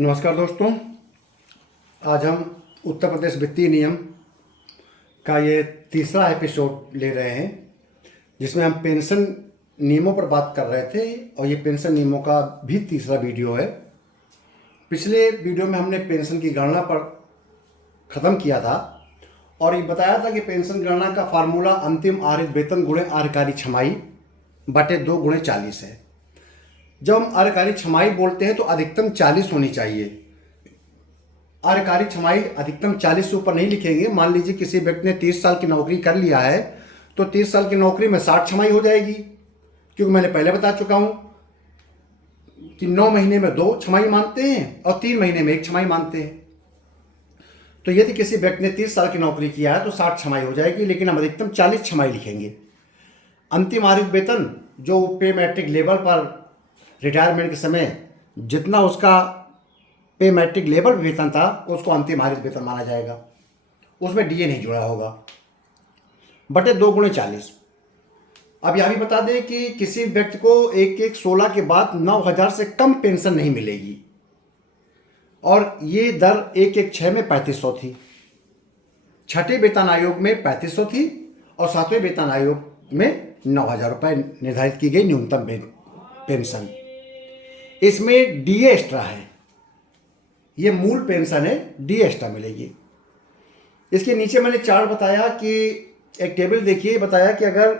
नमस्कार दोस्तों। आज हम उत्तर प्रदेश वित्तीय नियम का ये तीसरा एपिसोड ले रहे हैं, जिसमें हम पेंशन नियमों पर बात कर रहे थे और ये पेंशन नियमों का भी तीसरा वीडियो है। पिछले वीडियो में हमने पेंशन की गणना पर ख़त्म किया था और ये बताया था कि पेंशन गणना का फार्मूला अंतिम आहरित वेतन गुणे आर्यकारी छमाही बटे 2 गुणे 40 है। जब हम आर्यकारी छमाही बोलते हैं तो अधिकतम 40 होनी चाहिए। आर्यकारी छमाही अधिकतम 40 से ऊपर नहीं लिखेंगे। मान लीजिए किसी व्यक्ति ने 30 साल की नौकरी कर लिया है तो 30 साल की नौकरी में 60 छमाही हो जाएगी, क्योंकि मैंने पहले बता चुका हूं कि 9 महीने में 2 छमाही मानते हैं और 3 महीने में 1 छमाही मानते हैं। तो यदि किसी व्यक्ति ने 30 साल की नौकरी किया है तो 60 छमाही हो जाएगी, लेकिन हम अधिकतम 40 छमाही लिखेंगे। अंतिम आहरित वेतन जो पे मैट्रिक लेवल पर रिटायरमेंट के समय जितना उसका पे मैट्रिक लेवल वेतन था उसको अंतिम आहरित वेतन माना जाएगा, उसमें डीए नहीं जुड़ा होगा, बटे 2 गुणे 40। अब यह भी बता दें कि किसी व्यक्ति को 1/1/16 के बाद 9,000 से कम पेंशन नहीं मिलेगी और ये दर 1/1/6 में 3500 थी, छठे वेतन आयोग में 3500 थी और 7वें वेतन आयोग में 9,000 रुपये निर्धारित की गई न्यूनतम पेंशन। इसमें डीए एक्स्ट्रा है, ये मूल पेंशन है, डीए एक्स्ट्रा मिलेगी। इसके नीचे मैंने चार्ट बताया कि एक टेबल देखिए, बताया कि अगर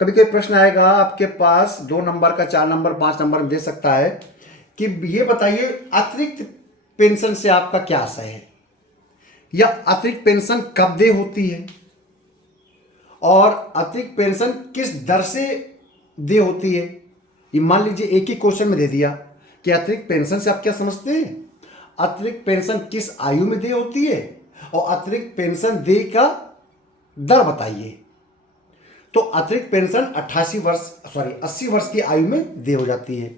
कभी कोई प्रश्न आएगा आपके पास 2 नंबर का, 4 नंबर, 5 नंबर में दे सकता है कि ये बताइए अतिरिक्त पेंशन से आपका क्या आशय है या अतिरिक्त पेंशन कब दे होती है और अतिरिक्त पेंशन किस दर से दे होती है। ये मान लीजिए एक ही क्वेश्चन में दे दिया कि अतिरिक्त पेंशन से आप क्या समझते हैं, अतिरिक्त पेंशन किस आयु में दे होती है और अतिरिक्त पेंशन दे का दर बताइए। तो अतिरिक्त पेंशन 80 वर्ष की आयु में दे हो जाती है।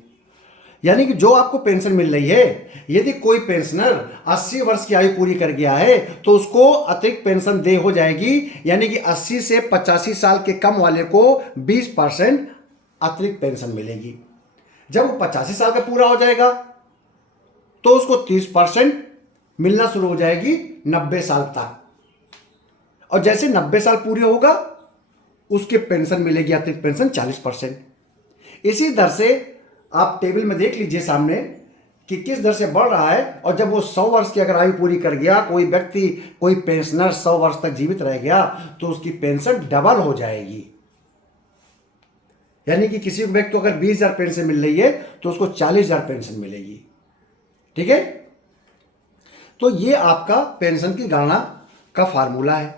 यानी कि जो आपको पेंशन मिल रही है, यदि कोई पेंशनर 80 वर्ष की आयु पूरी कर गया है तो उसको अतिरिक्त पेंशन दे हो जाएगी। यानी कि 80 से 85 साल के कम वाले को 20% अतिरिक्त पेंशन मिलेगी। जब वो 85 साल का पूरा हो जाएगा तो उसको 30% मिलना शुरू हो जाएगी 90 साल तक, और जैसे 90 साल पूरे होगा उसके पेंशन मिलेगी अतिरिक्त पेंशन 40%। इसी दर से आप टेबल में देख लीजिए सामने कि किस दर से बढ़ रहा है। और जब वो 100 वर्ष की अगर आयु पूरी कर गया, कोई व्यक्ति, कोई पेंशनर 100 वर्ष तक जीवित रह गया तो उसकी पेंशन डबल हो जाएगी। यानी कि किसी व्यक्ति को अगर 20,000 पेंशन मिल रही है तो उसको 40,000 पेंशन मिलेगी। ठीक है, तो ये आपका पेंशन की गणना का फार्मूला है।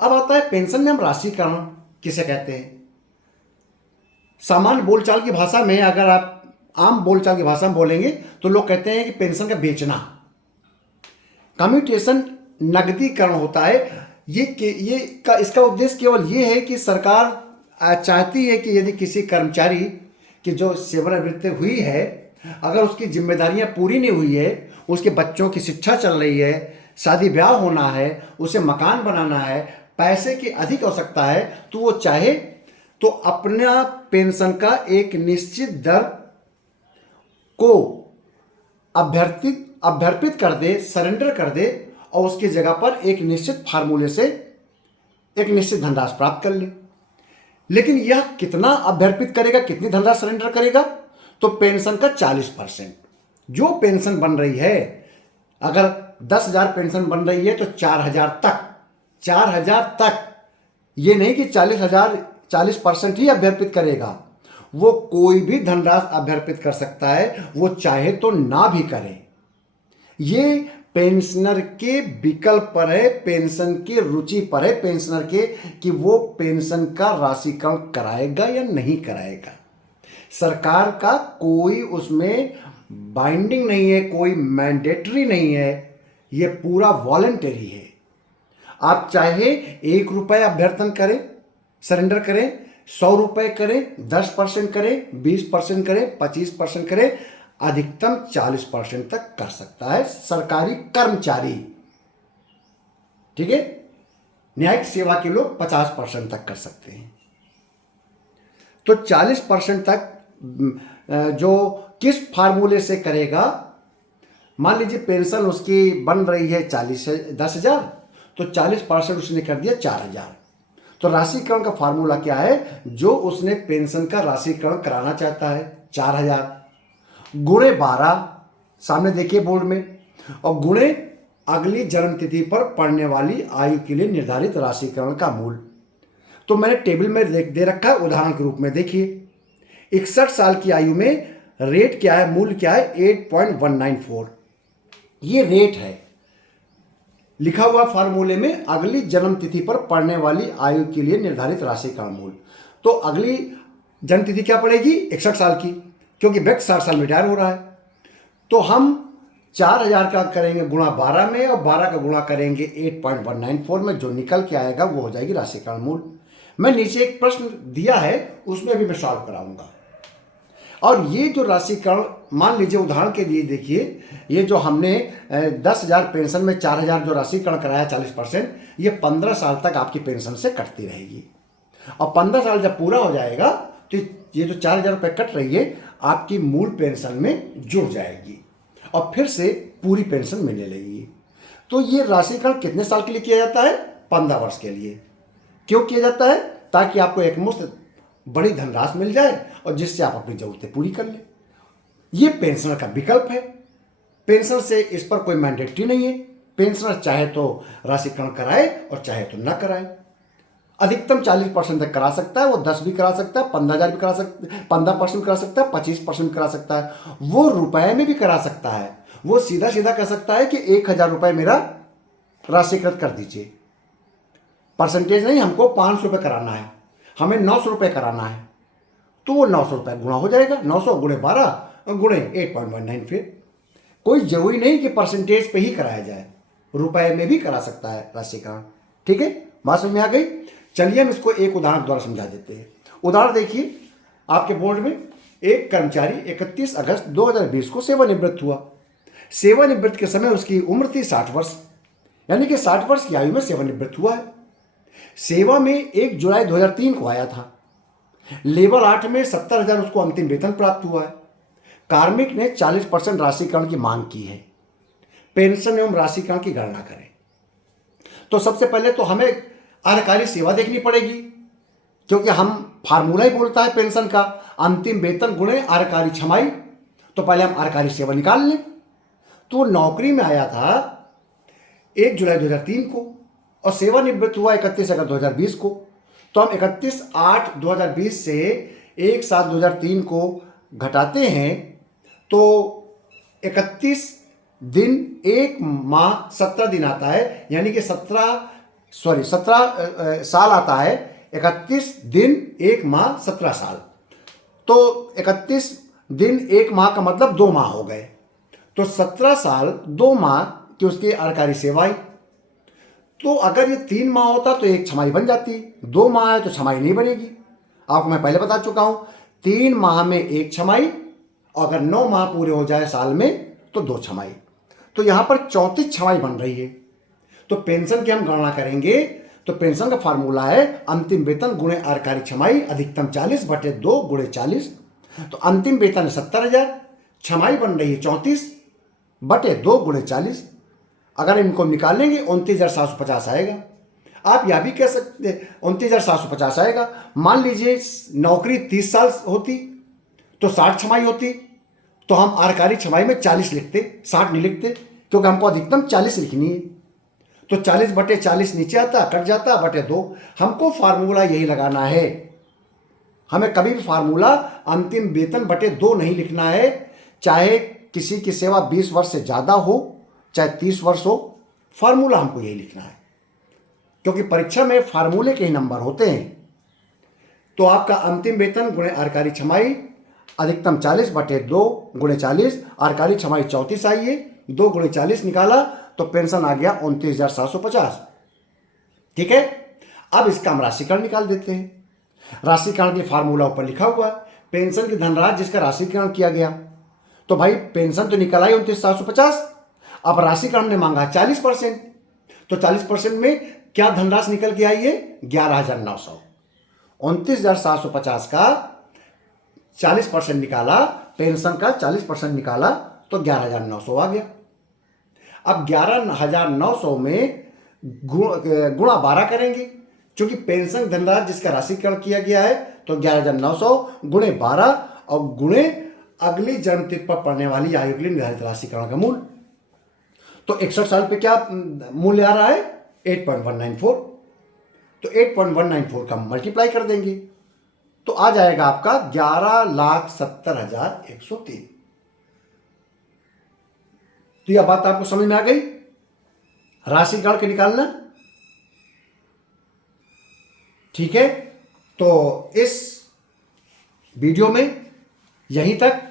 अब आता है पेंशन में हम राशिकरण किसे कहते हैं। सामान्य बोलचाल की भाषा में, अगर आप आम बोलचाल की भाषा में बोलेंगे तो लोग कहते हैं कि पेंशन का बेचना, कम्यूटेशन, नगदीकरण होता है। इसका उद्देश्य केवल ये है कि सरकार चाहती है कि यदि किसी कर्मचारी की जो सेवानिवृत्ति हुई है, अगर उसकी जिम्मेदारियां पूरी नहीं हुई है, उसके बच्चों की शिक्षा चल रही है, शादी ब्याह होना है, उसे मकान बनाना है, पैसे की अधिक आवश्यकता है, तो वो चाहे तो अपना पेंशन का एक निश्चित दर को अभ्यर्पित कर दे, सरेंडर कर दे और उसकी जगह पर एक निश्चित फार्मूले से एक निश्चित धनराशि प्राप्त कर ले। लेकिन यह कितना अभ्यर्पित करेगा, कितनी धनराशि सरेंडर करेगा, तो पेंशन का 40%। जो पेंशन बन रही है, अगर 10,000 पेंशन बन रही है तो 4,000 तक, ये नहीं कि 40% ही अभ्यर्पित करेगा। वो कोई भी धनराशि अभ्यर्पित कर सकता है, वो चाहे तो ना भी करे। ये पेंशनर के विकल्प पर है, पेंशन की रुचि पर है पेंशनर के कि वो पेंशन का राशिकरण कराएगा या नहीं कराएगा। सरकार का कोई उसमें बाइंडिंग नहीं है, कोई मैंडेटरी नहीं है, ये पूरा वॉलंटरी है। आप चाहे 1 रुपये अभ्यर्थन करें, सरेंडर करें, 100 रुपये करें, 10% करें, 20% करें, 25% करें, अधिकतम 40% तक कर सकता है सरकारी कर्मचारी। ठीक है, न्यायिक सेवा के लोग 50% तक कर सकते हैं। तो 40% तक जो किस फार्मूले से करेगा मान लीजिए पेंशन उसकी बन रही है 10,000, तो 40% उसने कर दिया 4,000। तो राशिकरण का फार्मूला क्या है? जो उसने पेंशन का राशिकरण कराना चाहता है 4,000 गुणे 12, सामने देखिए बोर्ड में, और गुणे अगली जन्मतिथि पर पड़ने वाली आयु के लिए निर्धारित राशिकरण का मूल। तो मैंने टेबल में दे रखा है उदाहरण के रूप में। देखिए 61 साल की आयु में रेट क्या है, मूल्य क्या है? 8.194। ये रेट है, लिखा हुआ फार्मूले में अगली जन्मतिथि पर पड़ने वाली आयु के लिए निर्धारित राशि का मूल। तो अगली जन्मतिथि क्या पड़ेगी? 61 साल की, क्योंकि व्यक्ति 60 साल में रिटायर हो रहा है। तो हम 4,000 का करेंगे गुणा 12 में, और 12 का गुणा करेंगे 8.194 में, जो निकल के आएगा वो हो जाएगी राशि का मूल। मैं नीचे एक प्रश्न दिया है, उसमें भी मैं सॉल्व कराऊंगा। और ये जो राशिकरण, मान लीजिए उदाहरण के लिए देखिए, ये जो हमने 10,000 पेंशन में 4,000 जो राशिकरण कराया 40%, ये 15 साल तक आपकी पेंशन से कटती रहेगी। और 15 साल जब पूरा हो जाएगा तो ये जो 4,000 रुपये कट रही है आपकी मूल पेंशन में जुड़ जाएगी और फिर से पूरी पेंशन मिलने लगेगी। तो ये राशिकरण कितने साल के लिए किया जाता है? 15 वर्ष के लिए। क्यों किया जाता है? ताकि आपको एक मुश्त बड़ी धनराशि मिल जाए और जिससे आप अपनी जरूरतें पूरी कर लें। ये पेंशनर का विकल्प है। पेंशन से इस पर कोई मैंडेटरी नहीं है। पेंशनर चाहे तो राशिकरण कराए और चाहे तो ना कराए। अधिकतम 40% तक करा सकता है, वो 10 भी करा सकता है, 15,000 भी करा सकता है, 15% करा सकता है, 25% करा सकता है, वो रुपए में भी करा सकता है। वो सीधा सीधा कह सकता है कि 1,000 रुपये मेरा राशिकृत कर दीजिए। परसेंटेज नहीं, हमको 500 रुपये कराना है, हमें 900 रुपये कराना है, तो वो 900 रुपये गुणा हो जाएगा। 900 गुणे 12 गुणे 8.19। फिर कोई जरूरी नहीं कि परसेंटेज पे ही कराया जाए, रुपए में भी करा सकता है राशिकरण। ठीक है, बात समझ में आ गई? चलिए हम इसको एक उदाहरण द्वारा समझा देते हैं। उदाहरण देखिए आपके बोर्ड में, एक कर्मचारी 31 अगस्त 2020 को सेवानिवृत्त हुआ। सेवानिवृत्त के समय उसकी उम्र थी 60 वर्ष, यानी कि 60 वर्ष की आयु में सेवानिवृत्त हुआ है। सेवा में 1 जुलाई 2003 को आया था। लेवल 8 में 70,000 उसको अंतिम वेतन प्राप्त हुआ है। कार्मिक ने 40% राशिकरण की मांग की है। पेंशन एवं राशिकरण की गणना करें। तो सबसे पहले तो हमें आर्यकारी सेवा देखनी पड़ेगी, क्योंकि हम फार्मूला ही बोलता है पेंशन का, अंतिम वेतन गुणे आर्यकारी छमाई। तो पहले हम आर्यकारी सेवा निकाल लें। तो वो नौकरी में आया था 1 जुलाई 2003 को और सेवानिवृत्त हुआ 31 अगस्त 2020 को। तो हम 31/8/2020 से 1/7/2003 को घटाते हैं तो 31 दिन 1 माह 17 दिन आता है, यानी कि 17 साल आता है। 31 दिन 1 माह 17 साल, तो 31 दिन 1 माह का मतलब 2 माह हो गए। तो 17 साल 2 माह की उसकी आर्यकारी सेवाई। तो अगर ये 3 माह होता तो एक छमाई बन जाती, 2 माह है तो छमाई नहीं बनेगी। आपको मैं पहले बता चुका हूं, 3 माह में एक छमाई, और अगर 9 माह पूरे हो जाए साल में तो 2 छमाई। तो यहां पर 34 छमाई बन रही है। तो पेंशन की हम गणना करेंगे तो पेंशन का फार्मूला है अंतिम वेतन गुणे आर्यकारी छमाई अधिकतम 40/2 गुणे 40। तो अंतिम वेतन है 70,000, छमाई बन रही है 34/2 गुणे 40। अगर इनको निकालेंगे 29,750 आएगा। आप यह भी कह सकते 29,750 आएगा। मान लीजिए नौकरी 30 साल होती तो 60 छमाई होती, तो हम आर्यकारी छमाई में 40 लिखते, 60 नहीं लिखते, क्योंकि हमको अधिकतम 40 लिखनी है। तो 40/40 नीचे आता, कट जाता /2। हमको फार्मूला यही लगाना है। हमें कभी भी फार्मूला अंतिम वेतन /2 नहीं लिखना है, चाहे किसी की सेवा 20 वर्ष से ज़्यादा हो चाहे 30 वर्ष हो, फार्मूला हमको यही लिखना है, क्योंकि परीक्षा में फार्मूले के ही नंबर होते हैं। तो आपका अंतिम वेतन गुणे आर्यकारी छमाई अधिकतम 40/2 गुणे 40, आर्यकारी छमाई 34 आई है, 2 गुणे 40 निकाला तो पेंशन आ गया 29,750। ठीक है, अब इसका हम राशिकरण निकाल देते हैं। राशिकरण के फार्मूला ऊपर लिखा हुआ है, पेंशन की धनराशि जिसका राशिकरण किया गया। तो भाई पेंशन तो निकल आई 29,750, अब राशिकरण हमने मांगा 40%। तो 40% में क्या धनराशि निकल के आई है? 11,900। 29,750 का 40% निकाला, पेंशन का 40% निकाला तो 11,900 आ गया। अब 11,900 में गुणा 12 करेंगे, क्योंकि पेंशन धनराशि जिसका राशिकरण किया गया है, तो 11,900 गुणे 12 और गुणे अगली जन्मतिथि पर पड़ने वाली आयु के लिए निर्धारित राशिकरण का मूल। तो 61 साल पे क्या मूल्य आ रहा है? 8.194। तो 8.194 का मल्टीप्लाई कर देंगे तो आ जाएगा आपका 11,70,103। तो यह बात आपको समझ में आ गई, राशिकरण के निकालना। ठीक है, तो इस वीडियो में यहीं तक।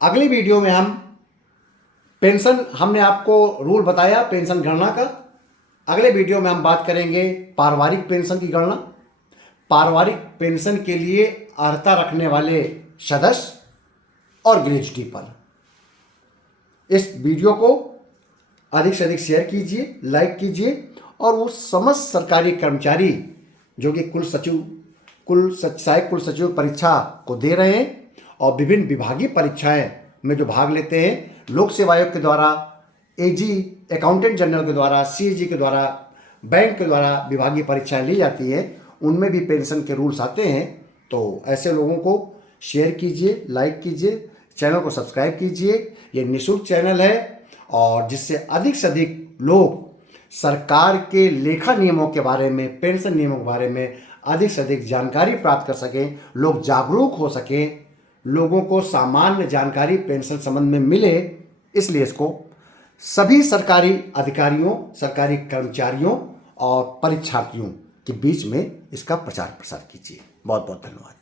अगली वीडियो में हम पेंशन, हमने आपको रूल बताया पेंशन गणना का। अगले वीडियो में हम बात करेंगे पारिवारिक पेंशन की गणना, पारिवारिक पेंशन के लिए अर्हता रखने वाले सदस्य और ग्रेजुटी पर। इस वीडियो को अधिक से अधिक शेयर कीजिए, लाइक कीजिए, और वो समस्त सरकारी कर्मचारी जो कि सहायक कुल सचिव परीक्षा को दे रहे हैं और विभिन्न विभागीय परीक्षाएं में जो भाग लेते हैं, लोक सेवा आयोग के द्वारा, एजी अकाउंटेंट जनरल के द्वारा, सीएजी के द्वारा, बैंक के द्वारा विभागीय परीक्षाएं ली जाती है, उनमें भी पेंशन के रूल्स आते हैं। तो ऐसे लोगों को शेयर कीजिए, लाइक कीजिए, चैनल को सब्सक्राइब कीजिए। ये निःशुल्क चैनल है और जिससे अधिक से अधिक लोग सरकार के लेखा नियमों के बारे में, पेंशन नियमों के बारे में अधिक से अधिक जानकारी प्राप्त कर सकें, लोग जागरूक हो सकें, लोगों को सामान्य जानकारी पेंशन संबंध में मिले। इसलिए इसको सभी सरकारी अधिकारियों, सरकारी कर्मचारियों और परीक्षार्थियों के बीच में इसका प्रचार प्रसार कीजिए। बहुत बहुत धन्यवाद।